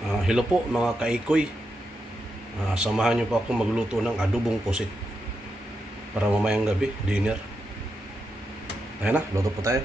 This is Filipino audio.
hello po mga kaikoy. Ah, samahan niyo po ako magluto ng adobong pusit. Para mamayang gabi, dinner. Ayan na, luto po tayo.